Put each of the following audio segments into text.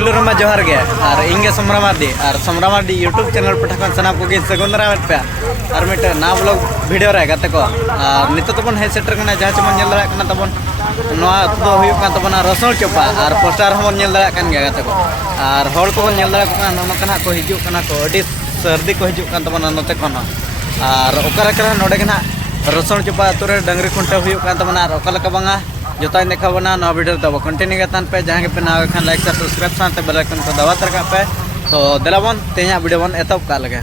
पुलुरमा जोहार गया और इंगे समरामार्डी यूट्यूब चैनल पठाखन सनाम को सगुंदरा पे और मिट ना ब्लॉग वीडियो रे गाते को और नित तबन हे सेटर कना जहां चमन नेल दड़ा कना तबन नोआ तो हुयु कान तबन रसोल चोपा और पोस्टर हमन नेल दड़ा कान गया गाते को और होल को नेल दड़ा को नोनो कना को हिजु कना को अडी सर्दी को हिजु कान तबन नोते कोन और ओकरा करा नोडे कना रसोल चोपा तुरे डंगरी खुंटे हुयु कान तबन और ओकला का बंगा जोता देखा बना नवा वीडियो तब कंटिन्यू गतान पे जहाँ पे ना खान लाइक से सब्सक्राइब साथ बेल आइकन को दबा तरका पे तो दिलाबन तेजा वीडियो बन एतब का लगे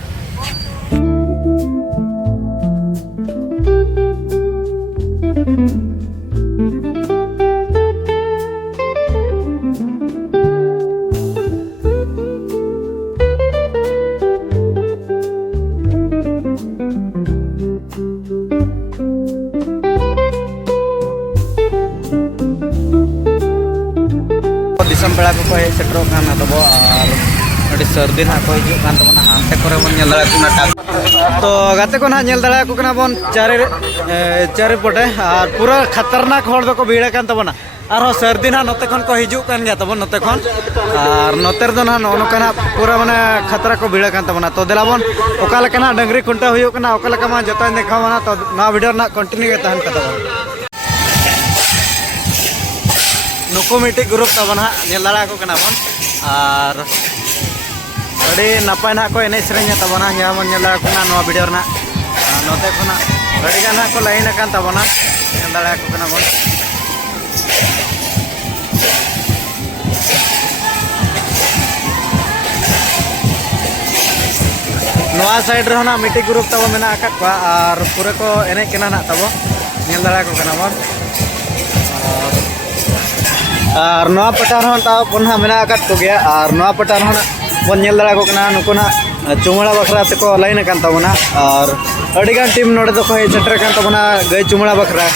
दिसम बेड़ा को हे सेटरो काना तब और अड़ी सर्दी ना को हिजु कान तबना हानते करे बन नेल दड़ा कुना तो गाते को ना नेल दड़ा को कना बन चारे पटे और पूरा खतरनाक होड़ दको भीड़ कान तबना और सर्दी ना नते खन को हिजु कान गया तब नते खन और नतेर दो ना नो कना पूरा माने खतरा को भीड़ कान तबना तो देलाबन ओका लेकना डंगरी खुंटा हुयु कना ओका लेका मा जता देखा बना तो ना वीडियो ना कंटिन्यू गता हन कता नुको मिट्टी ग्रुप तबन हाँ नेल दड़ा को कना बन और अड़ी नपाय ना को एने सेरेंगे तबना या मन नेल दड़ा को ना नो वीडियो ना नोते को ना अड़ी गाना को लाइन कान तबना नेल दड़ा को कना बन नवा साइड रे ना मिट्टी ग्रुप तब मेना आका को और पूरे को एने केना ना तब नेल दड़ा को कना बन और नवा पटार हन ता पुनः मेना आकात को गया और नवा पटार हन बन नेल दड़ा को कना नुको ना चुमड़ा बखरा से को लाइन कान तबना और अडिगान टीम नोडे तो को सेटर कान तबना गई चुमड़ा बखरा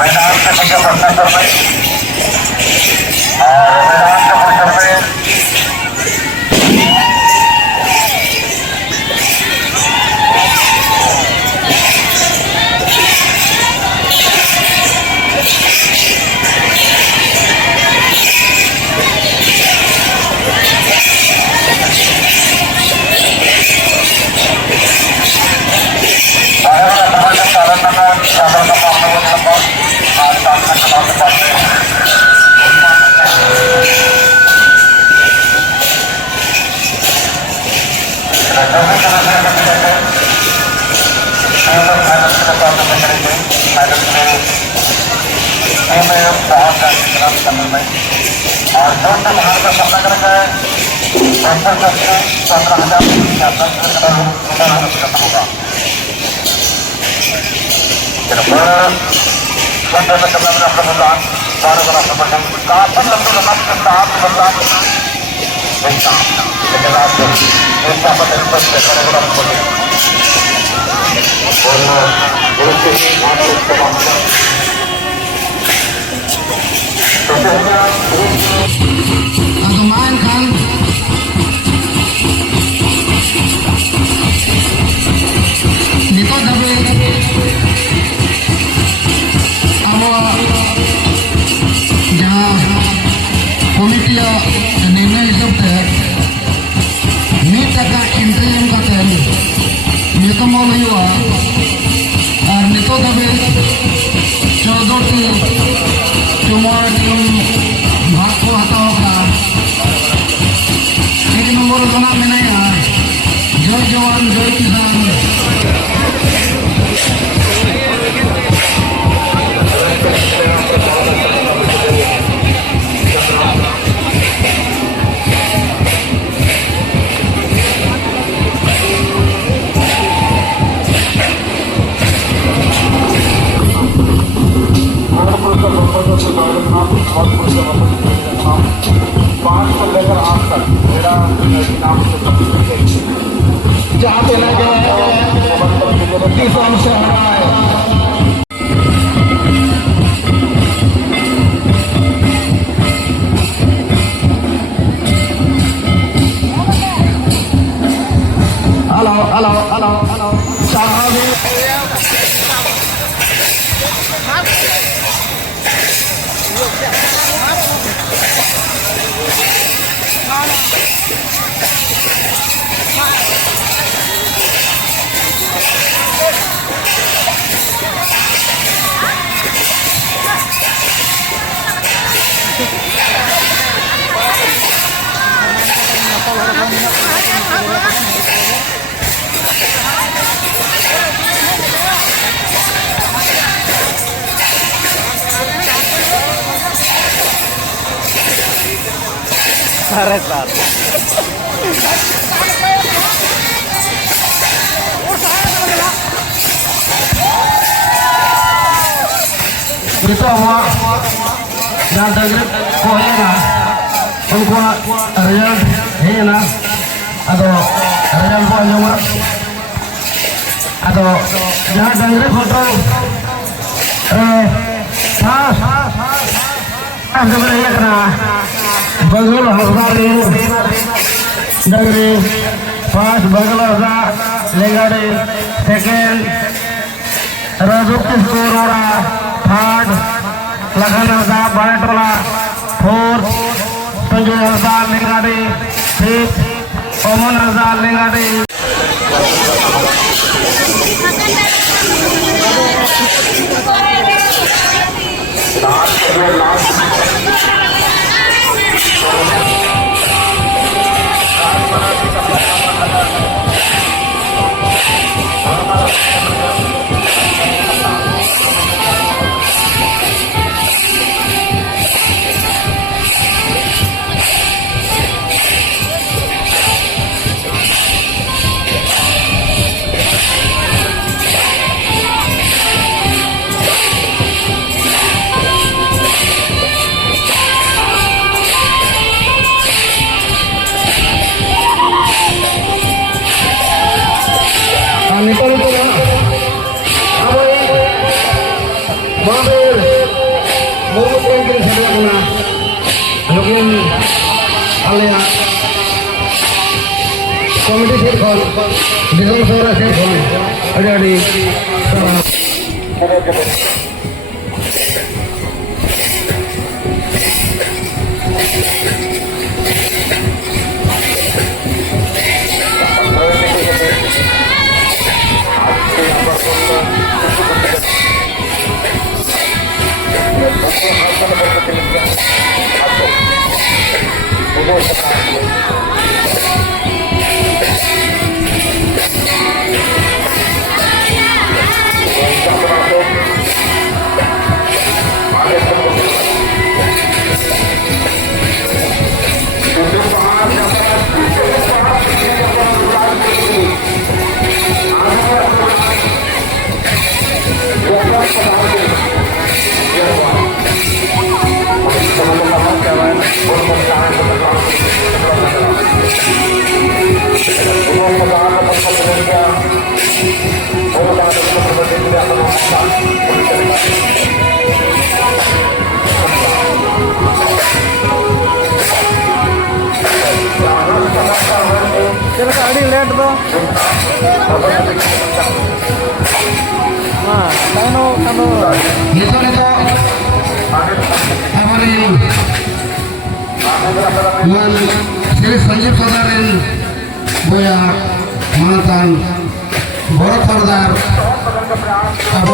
मैदान से मुझे पढ़ना करना और मैदान से मुझे और जो बाहर का सामना करना है 15,000 से 15,000 होगा काफी लंबी लंबा Agumaan kan dito dapat amo ya komite निर्णय हिसाब से नीट का इंटरव्यू का निकम हुआ जहाँ पे ना गए किसान से हराए हेलो साहब अरे साहब itu awak dan daging kohena uनको रिजल्ट है ना अदो रिजल्ट को आजमा अदो जहाँ डंगरे फोटो डंगरे ये करना बगल हजार डंगरे 5 बगल हजार लेगाड़े सेकेंड राजुक किशोरोड़ा थर्ड लगन हजार बारटोला फोर्थ संजय हजार लेगाड़े फिफ्थ ओमन हजार लेगाड़े निकल गया अब महावीर मुर्मू पेंटिंग सरिया लेकिन आलिया कमिटी सेट खन डिजाइन सोरा सेट खन अड़ी गाड़ी लेट दो हाँ कानो कानो नितो हमारे मन श्री संजीव सदारेन बोया मानतान भरत सरदार अब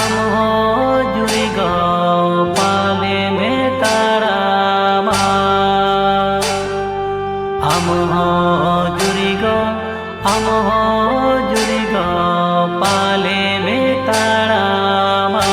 हम हो जुड़ी गो पाले में तारामा हम हो जुड़ी गो पाले में तारामा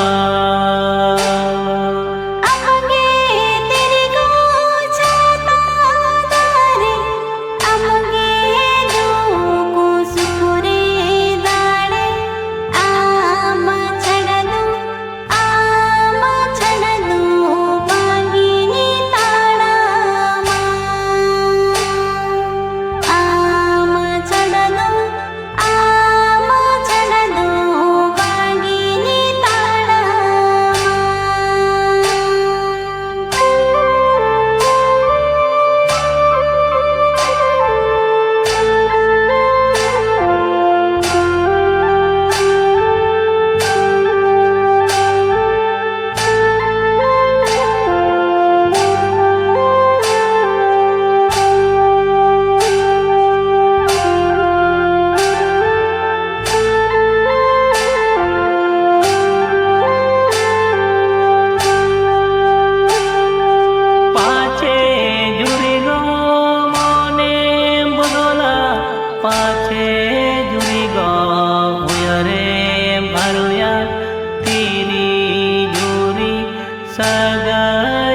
सगा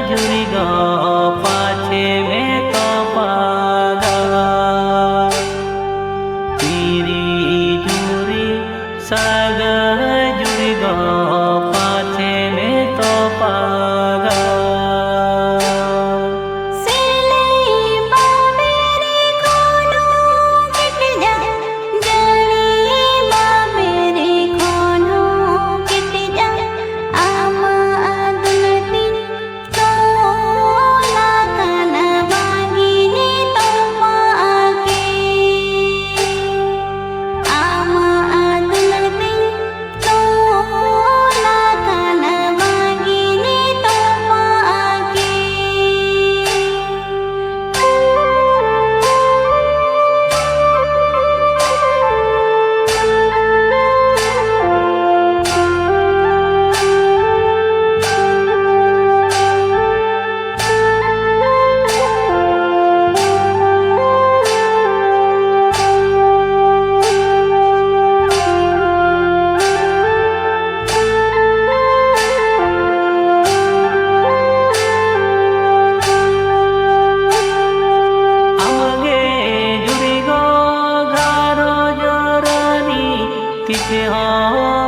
जुड़ी गो पाछे में तो पागा तेरी जुरी सगा जुड़ी गो पाछे में तो पागा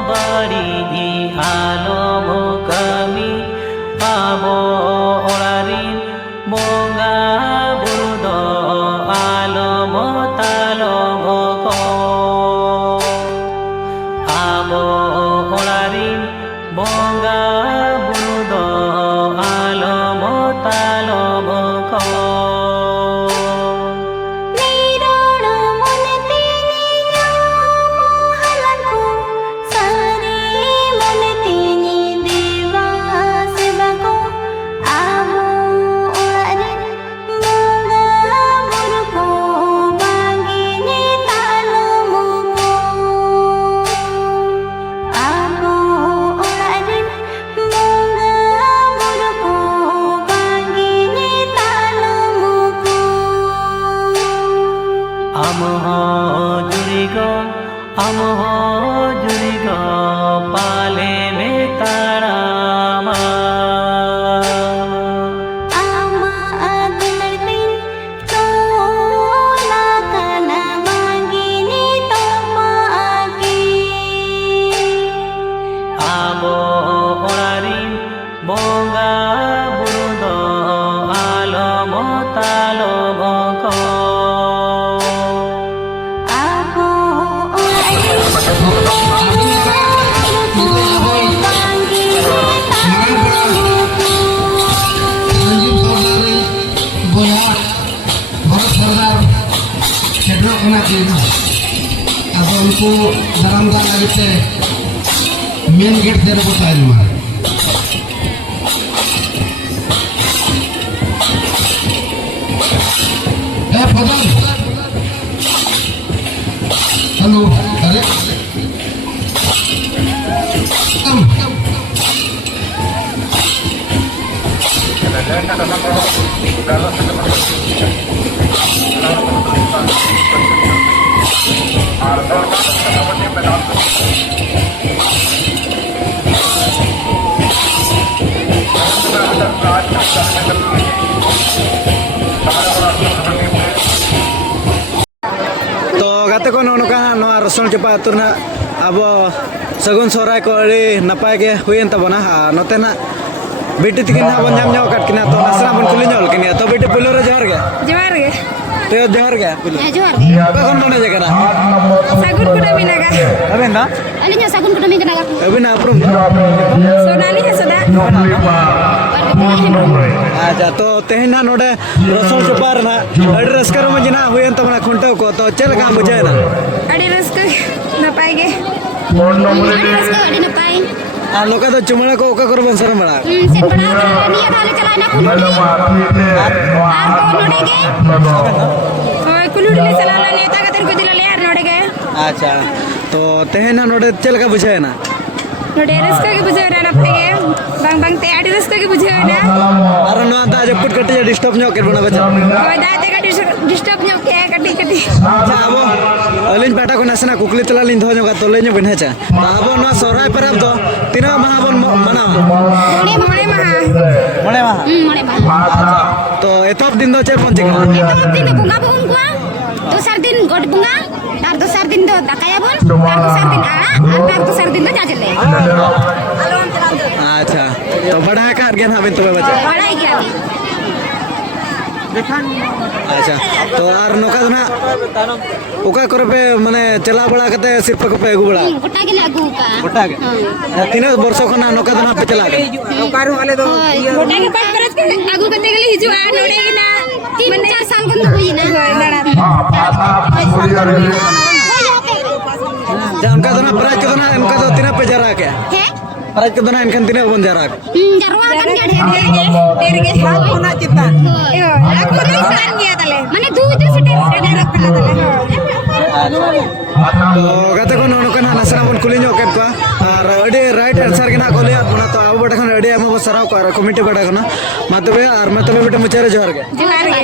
बाड़ी दी आलो मो कमी आबो ओरारी मोगा बुरुदो आलो मो तालो मो को आबो ओरारी मोगा बुरुदो आलो मो तालो मो को हम हो जुड़ी गो पाले में तारामा आबो ओरारी मोगा बुरुदो आलो मो तालो मो को अब उनको धर्मदान लगे थे मेन गेट से बताया हमारे हेलो अरे तो गाते को नोका रसोन चपा तुरना अब सगुन सोराय को अड़ी नपाय के हुयन तबना नोते ना बेटी तकिन ना बन जाम जाओ कट किना तो नसरा बन कुली जोल किना तो बेटी पुलो रे जोहर गे तो जोहर गे पुलो जोहार गे कौन बने जगह सागुन कुडा मिनागा अबे ना अलिnya sagun kuda minaga अबे ना अपरम sonali ha sada अच्छा तो तेहन ना नोडे रसोन चपा ना अड़ी रस्कर में जना हुयन तबना खुंटा को तो चल का बुझे ना adi raska napai ge adi raska adi napai लोका तो चुमड़ा को ओका करबन सरम बड़ा sen bada niya thale chala na kuludi ar ko node ge hoy kuludi le chala la neta ka ter ko dila le ar node ge अच्छा तो तेहन ना नोडे चल का बुझे ना node raska ge bujhe na napai ge bang bang te adi raska ge bujhe na अरे ना ता जब पुट कटे डिस्टर्ब नो कर बना बच्चा hoy da te ka disturb nyok ke kati kati अच्छा अब अलिन बेटा को नसना कुकली तला लिन धो जोगा तो लेन बिन हेचा अब ना सोराय परब तो तीना महा बन मना mone maha मणे महा तो एतब दिन दो चेर पहुंचे itu din bunga bun gua dosar din god bunga tar dosar din do dakaya bun tar dosar din ara ar tar dosar din do jajele अच्छा तो बड़ा का अर्गन हमें तो बच्चा bada gya अच्छा तो आर नोका ना ओका करे पे माने चला बड़ा कते सिर्फ को पे अगु बड़ा gota gele agu ka गोटा के तीन वर्ष खना नोका ना पे चला के gota ke pas beres ke agu kate gele hiju a node gina 3-4 साल kan hoyi na उनका तो ना प्राइज के तो ना इनका तो तीन पे जरा के he प्राइज के तो ना इनका तीन बन जरा jarwa kan gya der ge Kuna kita. aku na san gya tale mane du setel rakha tale तो गाते को नोनो कना नसरा बन कुली नो के को और अडे राइट आंसर के ना कोले बना तो अब बटा खन अडे हम सराव को कमिटी बटा खना मतबे और मतबे बेटे मुचारे जोहर के johar ge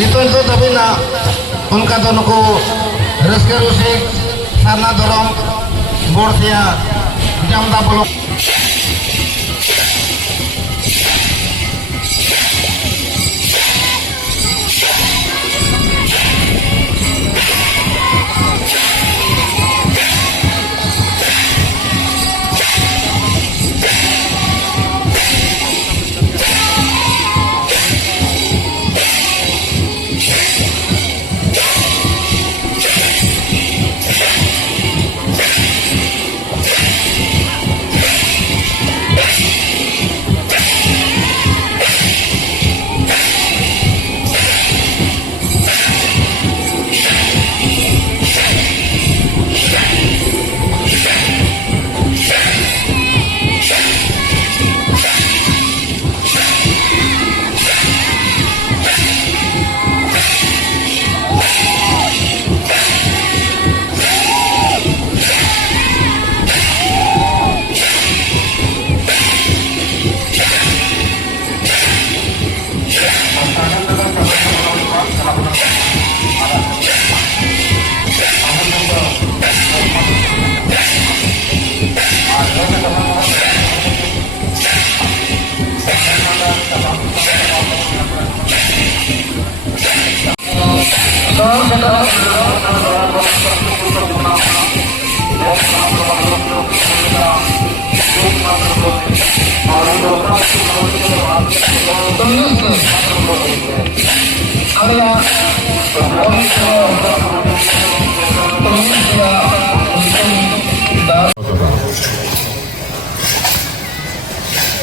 Nito tapi na उनका तो नुको रस्के रुसिक सारना धरम बोर्सिया जामदा ब्लॉक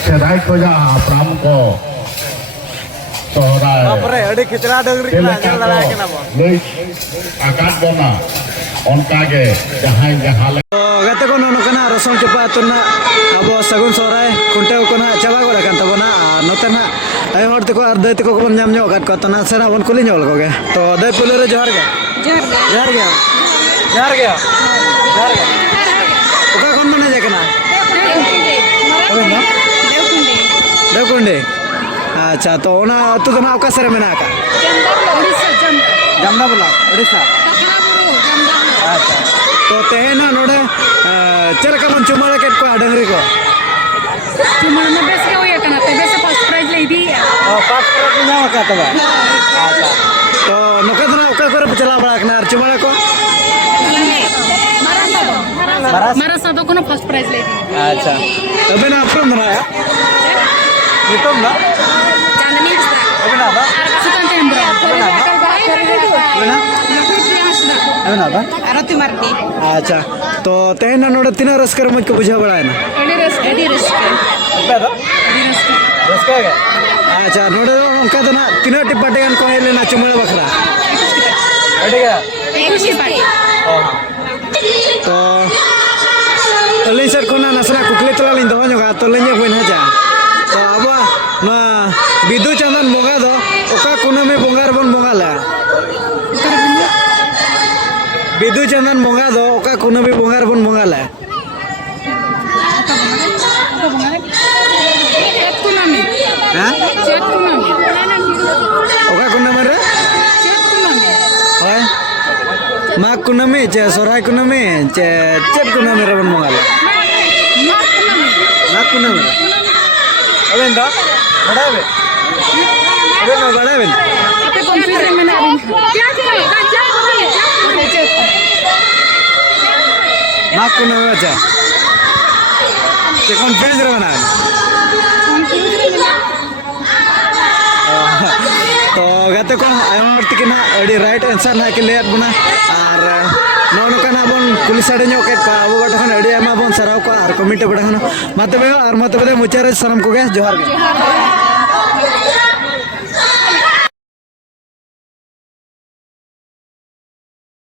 सेदाई को जा प्राम को सोहराय बापरे अड़ी खिचड़ा डगरी के नाचल लड़ा के ना बो लई आकाश बोना उनका के जहां जहां तो गते को नो कना रसम चपा तुना अब सगुन सोराय खुंटे को ना चबा गोरा कान तबना नोते ना ay hor te ko ar dai te ko kon nyam nyok ko to na sera bon kuli nyol ko ge to dai pule re johar ge johar ge oka kon mane je kana देवकुंडे अच्छा तो ओना तू तो ना ओका सरे में ना का जमदा बोला ओडिसा अच्छा तो तेना नोडे चरका मन चुमाले के को डंगरी को चुमाले में बेस के होया कना ते बेस फर्स्ट प्राइज ले दी फर्स्ट प्राइज ना का तबा अच्छा तो नोका तो ना ओका करे चला बड़ा कना चुमाले को मारा सादो को फर्स्ट प्राइज ले दी अच्छा तबे ना अप्रम ना या नितम ना चांदनी अबे ना बा सुकांत एंब्रो अबे ना बा आरती मारती अच्छा तो तेना नोडे तीन रस्कर मुझ को बुझा बड़ा है ना एडी रस्के बेदा रस्के के अच्छा नोडे उनका तो ना तीन टिपाटे गन को हेले ना चुमले बखरा एडी का एक टिपाटे तो अलिन सर कोना नसरा कुकले तला लिन दो जोगा तो लेने होइन हजा तो अब ना विदु चंदन बोगा दो ओका कोना में बोंगार बन बोंगाला विदु चंदन बोंगा दो ओका कोना में बोंगार बन बोंगाला हां ओका कोना में रे होय मा कोना में चे सोराय कोना में चे चेत कोना में रबन बोंगाला मा कोना में अबे दा बड़ा बे अबे ना बड़ा बे आपे कंफ्यूजन में ना क्या मा कोना में अच्छा ते कंफ्यूज रे बना तो गते को आयमर्ति के ना अड़ी राइट आंसर ना के लेट बना और नोनो कना बन पुलिस अड़ी नो के पाबो गठन अड़ी आमा बन सराव को और कमिटी बडा हनो मते बे और मते बे मुचारे शरम को गे जोहार गे